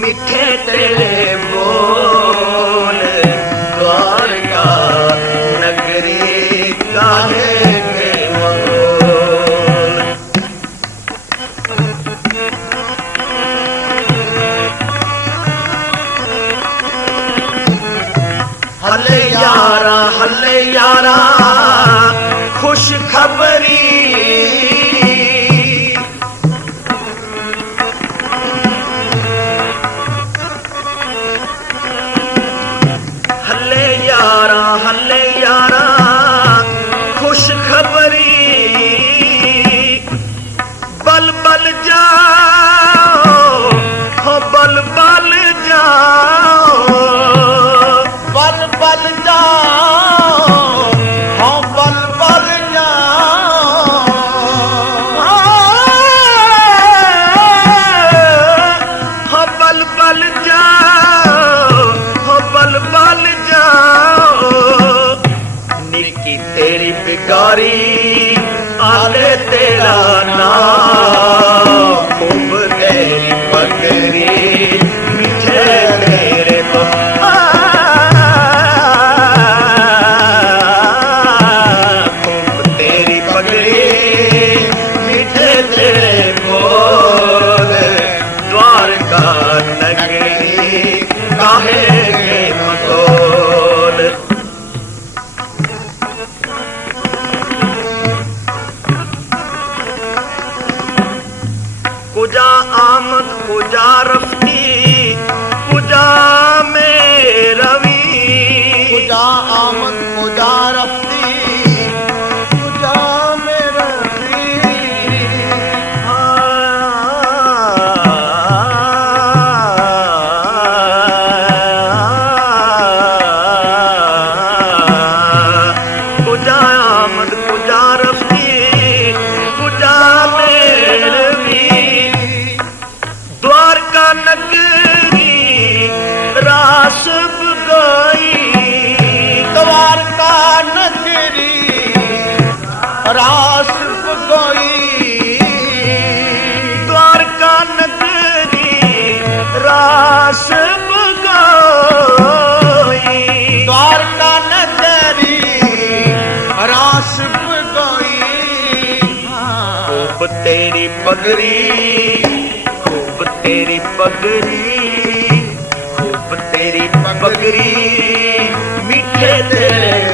मिठे तेलेवारगरी हले यार हले यारा ख़ुश ख़बरी। করি മുഹമ്മദ് മുജാറഫ് ਰਾਸ ਬਗਾਈ ਦਵਾਰਕਾ ਨ ਤੇਰੀ ਰਾਸ ਬਗਾਈ ਖੂਬ ਤੇਰੀ ਪਗੜੀ ਖੂਬ ਤੇਰੀ ਪਗੜੀ ਖੂਬ ਤੇਰੀ ਪਗੜੀ ਮਿੱਠੇ ਤੇਰੇ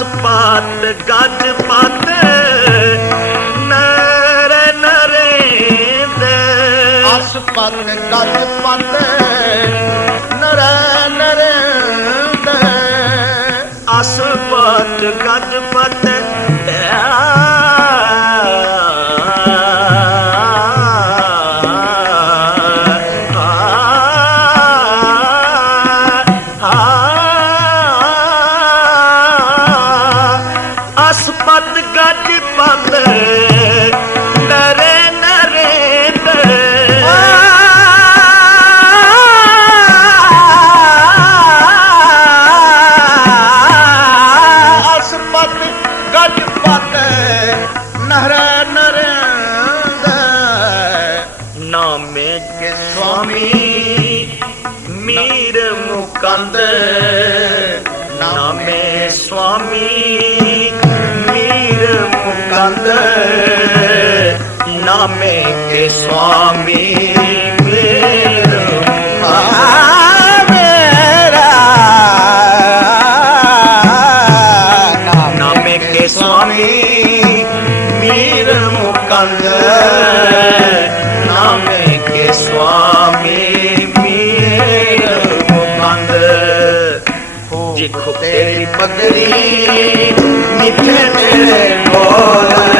ਦਸ ਪਾਤ ਗੱਜ ਪਾਤ। ਨਰ ਨਰੇ ਦੇ ਦਸ ਪਾਤ ਗੱਜ ਪਾਤ। ਨਰ ਨਰੇ ਦੇ ਅਸ ਪਾਤ ਗੱਜ ਪਾਤ। ਮੀਰ ਮੁਕੰਦ ਨਾਮੇ ਸੁਆਮੀ ਮੀਰ ਮੁਕੰਦ ਨਾਮੇ ਕੇ ਸੁਆਮੀ ਤੇਰੀ ਪਤਨੀ ਮਿੱਠੇ ਮੇਰੇ ਬੋਲ।